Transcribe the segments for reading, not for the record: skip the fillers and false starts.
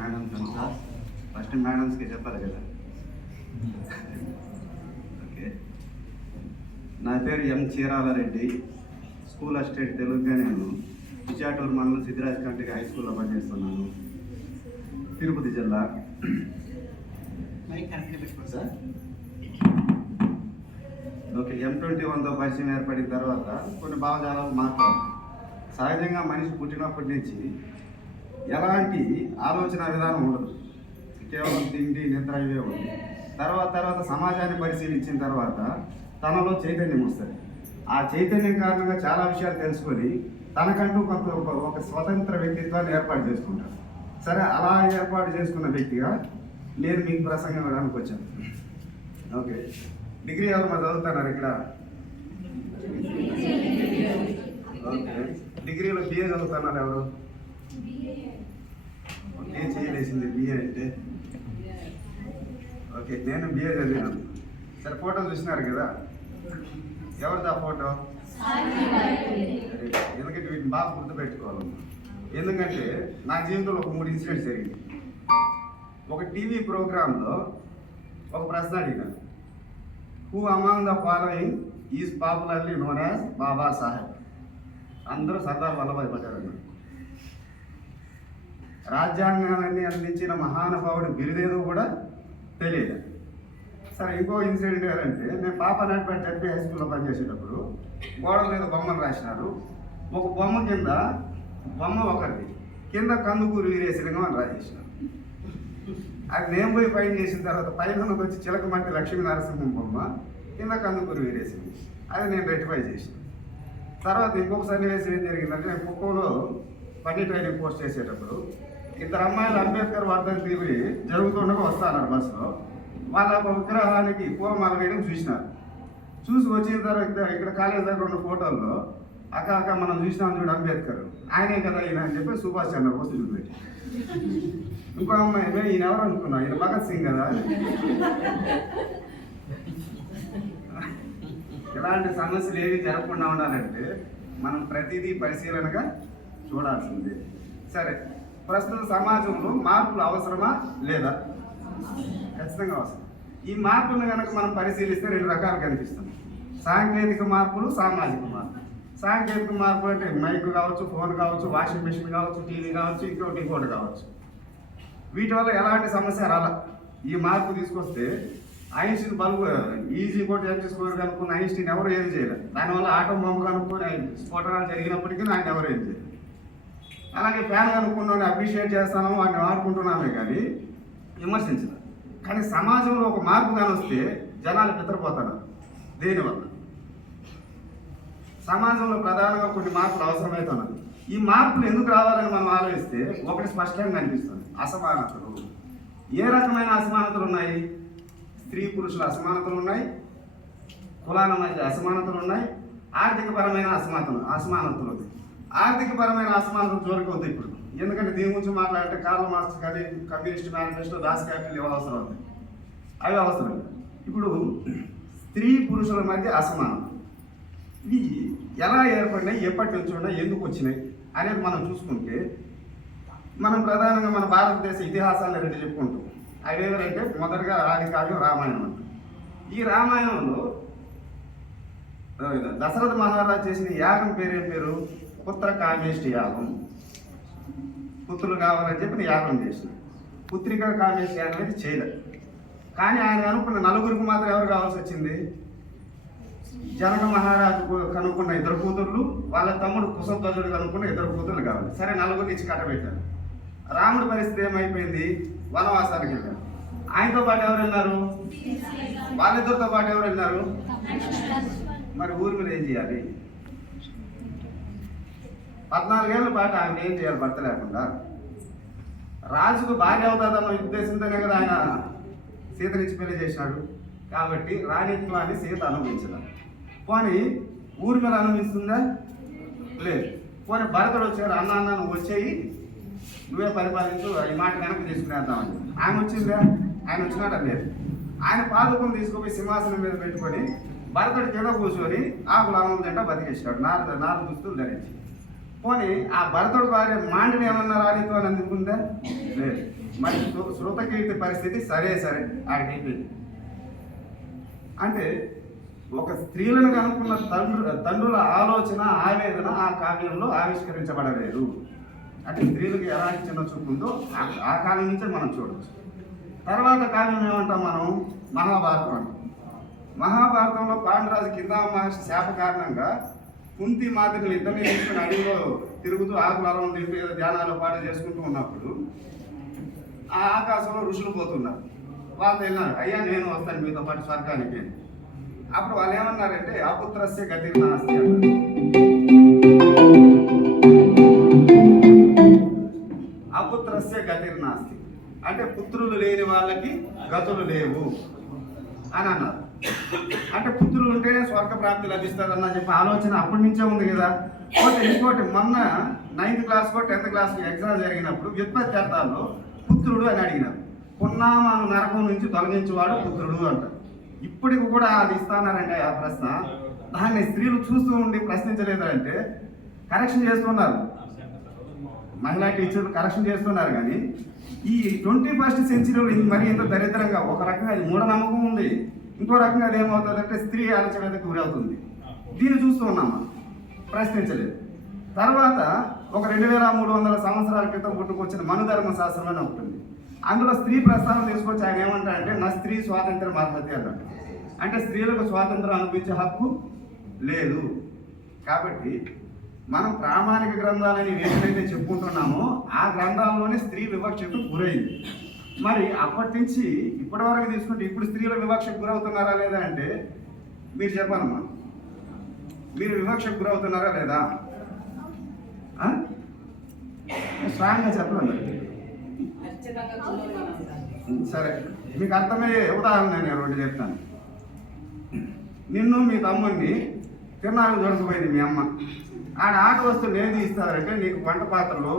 Madams and sir. First మేడమ్స్కి చెప్పాలి కదా. Okay, నా పేరు ఎం చీరాలారెడ్డి. స్కూల్ అసిస్టెంట్ తెలుగుగా నేను పిచాటూరు మండలం సిద్ధిరాజ్ కంటికి హై స్కూల్లో పనిచేస్తున్నాను, తిరుపతి జిల్లా. సార్ ఓకే, M21తో పరిచయం ఏర్పడిన తర్వాత కొన్ని భావజాలాలు మాట్లాడాలి. సహజంగా మనిషి పుట్టినప్పటి నుంచి ఎలాంటి ఆలోచన విధానం ఉండదు, కేవలం తిండి నిద్ర ఇవే ఉంది. తర్వాత సమాజాన్ని పరిశీలించిన తర్వాత తనలో చైతన్యం వస్తుంది. ఆ చైతన్యం కారణంగా చాలా విషయాలు తెలుసుకొని తనకంటూ ఒక స్వతంత్ర వ్యక్తిత్వాన్ని ఏర్పాటు చేసుకుంటారు. సరే, అలా ఏర్పాటు చేసుకున్న వ్యక్తిగా నేను మీకు ప్రసంగం ఇవ్వడానికి వచ్చాను. ఓకే, డిగ్రీ ఎవరు మరి చదువుతున్నారు ఇక్కడ? ఓకే, డిగ్రీలో బిఏ చదువుతున్నారు ఎవరు? ఏం చేయలేసింది బిఏ అంటే? ఓకే, నేను బిఏ చదివాను. సరే, ఫోటో చూసినారు కదా, ఎవరిదా ఫోటో? ఎందుకంటే వీటిని బాగా గుర్తుపెట్టుకోవాలి. ఎందుకంటే నా జీవితంలో ఒక 3 ఇన్సిడెంట్స్ జరిగింది. ఒక టీవీ ప్రోగ్రాంలో ఒక ప్రశ్న అడిగాను, who among the following is popularly known as Baba Saheb? అందరూ సర్దార్ వల్లభాయ్ పటేల్ అన్నారు. రాజ్యాంగాన్ని అందించిన మహానుభావుడు బిరుదేదో కూడా తెలియదు. సరే, ఇంకో ఇన్సిడెంట్ ఏంటంటే, నేను పాపనాటిపేట జడ్పీ హై స్కూల్లో పనిచేసేటప్పుడు గోడల మీద బొమ్మలు రాసినారు. ఒక బొమ్మ కింద బొమ్మ ఒకటి కింద కందుకూరు వీరేశలింగం అని రాసేసినారు. అది నేను పోయి పైన చేసిన తర్వాత పైన వచ్చి చిలకమంటి లక్ష్మీ నరసింహం బొమ్మ, కింద కందుకూరు వీరేశలింగం. అది నేను రెక్టిఫై చేసిన తర్వాత ఇంకొక సన్నివేశం ఏం జరిగిందంటే, నేను కుక్కలో పని ట్రైనింగ్ పోస్ట్ చేసేటప్పుడు 2 అమ్మాయిలు అంబేద్కర్ వర్ధంతి జరుగుతుండగా వస్తున్నారు బస్సులో. వాళ్ళ విగ్రహానికి పూలమాల వేయడం చూసినారు. చూసి వచ్చిన తర్వాత ఇక్కడ కాలేజ్ దగ్గర ఉన్న ఫోటోల్లో అక్క మనం చూసినాం చూడు అంబేద్కర్, ఆయనే కదా ఈయన అని చెప్పి సుభాష్ చంద్ర బోస్ చూపెట్టి, ఇంకో అమ్మాయి ఈయన ఎవరు అనుకున్నా, ఈయన భగత్ సింగ్ కదా. ఇలాంటి సమస్యలు ఏవి జరగకుండా ఉండాలంటే మనం ప్రతిదీ పరిశీలనగా చూడాల్సిందే. సరే, ప్రస్తుత సమాజంలో మార్పులు అవసరమా లేదా? ఖచ్చితంగా అవసరం. ఈ మార్పులను కనుక మనం పరిశీలిస్తే 2 రకాలు కనిపిస్తుంది: సాంకేతిక మార్పులు, సామాజిక మార్పులు. సాంకేతిక మార్పులు అంటే మైక్ కావచ్చు, ఫోన్ కావచ్చు, వాషింగ్ మెషిన్ కావచ్చు, టీవీ కావచ్చు, ఇంకోటి కావచ్చు. వీటి వల్ల ఎలాంటి సమస్య రాలా. ఈ మార్పు తీసుకొస్తే ఐన్స్టీన్ బల్బు ఈజీ కూడా చేసుకోవాలి కనుక్కున్న ఐన్స్టీన్ ఎవరు ఏది చేయలేదు. దానివల్ల ఆటం బొమ్మ కనుక్కొని స్ఫోటనాలు జరిగినప్పటికీ ఆయన ఎవరు ఏది చేయలేదు. అలాగే ఫ్యాన్ కనుక్కున్న అప్రిషియేట్ చేస్తాము, వాటిని వాడుకుంటున్నామే కానీ విమర్శించలేదు. కానీ సమాజంలో ఒక మార్పు కానీ వస్తే జనాలు పితరిపోతారు. దేనివల్ల? సమాజంలో ప్రధానంగా కొన్ని మార్పులు అవసరమవుతున్నది. ఈ మార్పులు ఎందుకు రావాలని మనం ఆలోచిస్తే ఒకటి స్పష్టంగా కనిపిస్తుంది: అసమానతలు. ఏ రకమైన అసమానతలు ఉన్నాయి? స్త్రీ పురుషుల అసమానతలు ఉన్నాయి, కులాల మధ్య అసమానతలు ఉన్నాయి, ఆర్థికపరమైన అసమానతలు ఉంది. ఆర్థికపరమైన అసమానతలు జోలికి వద్దు ఇప్పుడు, ఎందుకంటే దీని గురించి మాట్లాడితే కార్ల్ మార్క్స్ కానీ కమ్యూనిస్ట్ మేనిఫెస్టో, దాస్ క్యాపిటల్ ఇవి అవసరం అవుతాయి. అవి అవసరం. ఇప్పుడు స్త్రీ పురుషుల మధ్య అసమానత ఇవి ఎలా ఏర్పడినాయి, ఎప్పటి నుంచి ఉన్నాయి, ఎందుకు వచ్చినాయి అనేది మనం చూసుకుంటే, మనం ప్రధానంగా మన భారతదేశ ఇతిహాసాన్ని 2 చెప్పుకుంటాం. అవి ఏదంటే, మొదటగా ఆది కావ్యం రామాయణం అంటాం. ఈ రామాయణంలో దశరథ మహారాజు చేసిన యాగం పేరేం పేరు? పుత్ర కామేష్టి యాగం. పుత్రులు కావాలని చెప్పి యాగం చేసిన. పుత్రిక కామేష్టి యాగం అనేది చేయలేదు. కానీ ఆయన అనుకున్న 4 మాత్రం ఎవరు కావాల్సి వచ్చింది? జనక మహారాజు కనుక్కున్న 2 కూతుర్లు, వాళ్ళ తమ్ముడు కుశధ్వజుడు కనుక్కున్న 2 కూతుర్లు కావాలి. సరే, 4 ఇచ్చి కట్టబెట్టారు. రాముడి పరిస్థితి ఏమైపోయింది? వనవాసానికి వెళ్ళారు. ఆయనతో పాటు ఎవరు వెళ్ళారు? వాళ్ళిద్దరితో పాటు ఎవరు వెళ్ళారు? మరి ఊరి మీద ఏం చేయాలి? 14 ఏళ్ల పాటు ఆయన ఏం చేయాలి? భర్త లేకుండా. రాజుకు భార్య అవుతుందన్న ఉద్దేశంతోనే కదా ఆయన సీతనిచ్చి పెళ్లి చేసినాడు. కాబట్టి రాణిత్వాన్ని సీత అనుభవించడం. పోనీ ఊరి మీద అనుభవిస్తుందా? లేదు. పోనీ భరతుడు వచ్చాడు, అన్న నువ్వు వచ్చేయి, నువ్వే పరిపాలించు, ఈ మాట వెనక్కి తీసుకునేద్దామని. ఆయన వచ్చిందా? ఆయన వచ్చినట్టు లేదు. ఆయన పాదుకుని తీసుకుపోయి సింహాసనం మీద పెట్టుకొని భరతుడి కింద కూర్చొని ఆకులు అన్నం తింటా బతికేసినాడు, నార దుస్తులు ధరించి. పోనీ ఆ భరతుడు భార్య మాండిని ఏమన్నా రాణిత్వాన్ని అందుకుందా? లేదు. మరి శృతకీర్తి పరిస్థితి సరే ఆడికైపోయింది. అంటే ఒక స్త్రీలను కనుక్కున్న తండ్రుల ఆలోచన ఆవేదన ఆ కావ్యంలో ఆవిష్కరించబడలేదు. అంటే స్త్రీలకు ఎలాంటి చిన్న చూపు ఉందో ఆ కాలం నుంచే మనం చూడవచ్చు. తర్వాత కావ్యం ఏమంటాం మనం? మహాభారతం అంటాం. మహాభారతంలో పాండురాజు కింద మహర్షి శాప కారణంగా కుంతి మాతృలు ఇద్దరిని తీసుకుని అడవిలో తిరుగుతూ ఆకులు అలవం తింటూ ఏదో ధ్యానాలు పాట చేసుకుంటూ ఉన్నప్పుడు ఆ ఆకాశంలో ఋషులు పోతున్నారు. వాళ్ళు వెళ్ళినారు, అయ్యా నేను వస్తాను మీతో పాటు స్వర్గానికి. అప్పుడు వాళ్ళు ఏమన్నారంటే అపుత్రస్య గతిర్నాస్తి అన్నారు. అపుత్రస్య గతిర్నాస్తి అంటే పుత్రులు లేని వాళ్ళకి గతులు లేవు అని అన్నారు. అంటే పుత్రులు ఉంటేనే స్వర్గ ప్రాప్తి లభిస్తుందన్న చెప్పి ఆలోచన అప్పటి నుంచే ఉంది కదా. ఇంకోటి మొన్న 9th class 10th class exam జరిగినప్పుడు వ్యుత్పత్తి అర్థాల్లో పుత్రుడు అని అడిగినారు. పున్నామాను నరకం నుంచి తొలగించేవాడు పుత్రుడు అంటారు. ఇప్పటికి కూడా అది ఇస్తానారంటే ఆ ప్రశ్న. దాన్ని స్త్రీలు చూస్తూ ఉండి ప్రశ్నించలేదంటే కరెక్షన్ చేస్తున్నారు. మహిళా టీచర్లు కరెక్షన్ చేస్తున్నారు. కానీ ఈ 21st సెంచరీలో మరి ఇంత దరిద్రంగా ఒక రకంగా అది మూఢనమ్మకం ఉంది, ఇంకో రకంగా అది ఏమవుతుందంటే స్త్రీ అలచడకు గురవుతుంది. దీన్ని చూస్తూ ఉన్నాము, ప్రశ్నించలేదు. తర్వాత ఒక 2300 సంవత్సరాల క్రితం పుట్టుకొచ్చిన మనుధర్మ శాస్త్రం అని ఉంటుంది. అందులో స్త్రీ ప్రస్థానం తీసుకొచ్చి ఆయన ఏమంటారంటే నా స్త్రీ స్వాతంత్రం అర్హత అన్నాడు. అంటే స్త్రీలకు స్వాతంత్రం అనిపించే హక్కు లేదు. కాబట్టి మనం ప్రామాణిక గ్రంథాలని ఏదైతే చెప్పుకుంటున్నామో ఆ గ్రంథాల్లోనే స్త్రీ వివక్షకు గురైంది. మరి అప్పటి నుంచి ఇప్పటి వరకు తీసుకుంటే ఇప్పుడు స్త్రీల వివక్షకు గురవుతున్నారా లేదా అంటే మీరు చెప్పాలమ్మా, మీరు వివక్షకు గురవుతున్నారా లేదా? స్ట్రాంగ్గా చెప్పండి. సరే, మీకు అర్థమయ్యే ఉదాహరణ నేను ఒకటి చెప్తాను. నిన్ను మీ తమ్ముడిని తిన్నాకు దొరికిపోయింది మీ అమ్మ. ఆట వస్తువులు ఏది ఇస్తారంటే నీకు వంట పాత్రలు,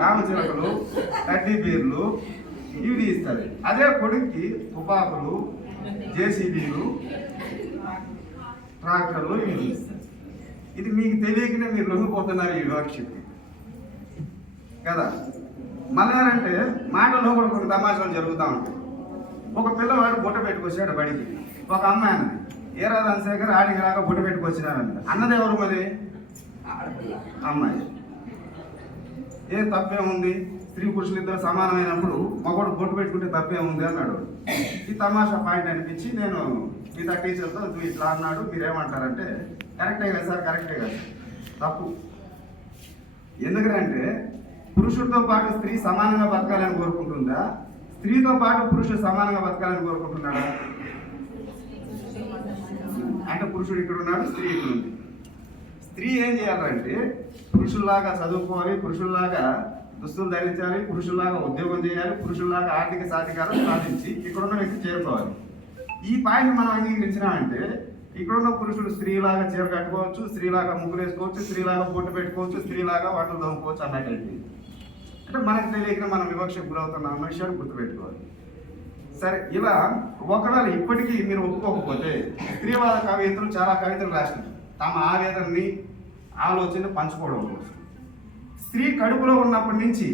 రామచిలకలు, కడ్డీ బీర్లు ఇవి ఇస్తారు. అదే కొడుక్కి తుపాకులు, జేసీబీలు, ట్రాక్టర్లు ఇవి ఇస్తారు. ఇది మీకు తెలియకనే మీరు లొంగిపోతున్నారు ఈ వివక్షకి కదా. మళ్ళారంటే మాటల్లో కూడా కొన్ని తమాషాలు జరుగుతూ ఉంటాయి. ఒక పిల్లవాడు బుట్ట పెట్టుకొచ్చాడు బడికి. ఒక అమ్మాయి అన్నది ఏ రాజశేఖర్ ఆడికి రాక బుట్ట పెట్టుకొచ్చినారంట. అన్నది ఎవరు? మరి అమ్మాయి. ఏ తప్పేముంది? స్త్రీ పురుషులు ఇద్దరు సమానమైనప్పుడు మగవాడు బొట్టు పెట్టుకుంటే తప్పేముంది అన్నాడు. ఈ తమాషా పాయింట్ అనిపించి నేను మిగతా టీచర్తో ఇట్లా అన్నాడు, మీరేమంటారంటే కరెక్టే కదా సార్, కరెక్టే కదా, తప్పు. ఎందుకంటే పురుషుడితో పాటు స్త్రీ సమానంగా బతకాలని కోరుకుంటుందా? స్త్రీతో పాటు పురుషుడు సమానంగా బతకాలని కోరుకుంటున్నాడా? అంటే పురుషుడు ఇక్కడ ఉన్నాడు, స్త్రీ ఇక్కడ ఉంది. స్త్రీ ఏం చేయాలంటే పురుషుల్లాగా చదువుకోవాలి, పురుషుల్లాగా దుస్తులు ధరించాలి, పురుషుల్లాగా ఉద్యోగం చేయాలి, పురుషుల్లాగా ఆర్థిక సాధికారం సాధించి ఇక్కడున్న వ్యక్తి చేరుకోవాలి. ఈ పాయింట్ మనం అంగీకరించినామంటే ఇక్కడున్న పురుషుడు స్త్రీలాగా చీర కట్టుకోవచ్చు, స్త్రీలాగా ముగ్గులు వేసుకోవచ్చు, స్త్రీలాగా బొట్టు పెట్టుకోవచ్చు, స్త్రీలాగా వంటలు తోముకోవచ్చు అన్నట్టయితే అంటే మనకు తెలియక మనం వివక్షకు గురవుతున్నాం అన్న విషయాన్ని గుర్తుపెట్టుకోవాలి. సరే, ఇలా ఒకవేళ ఇప్పటికీ మీరు ఒప్పుకోకపోతే స్త్రీవాద కవియత్రులు చాలా కవితలు రాసినారు తమ ఆవేదనని ఆలోచన పంచుకోవడం కోసం. స్త్రీ కడుపులో ఉన్నప్పటి నుంచి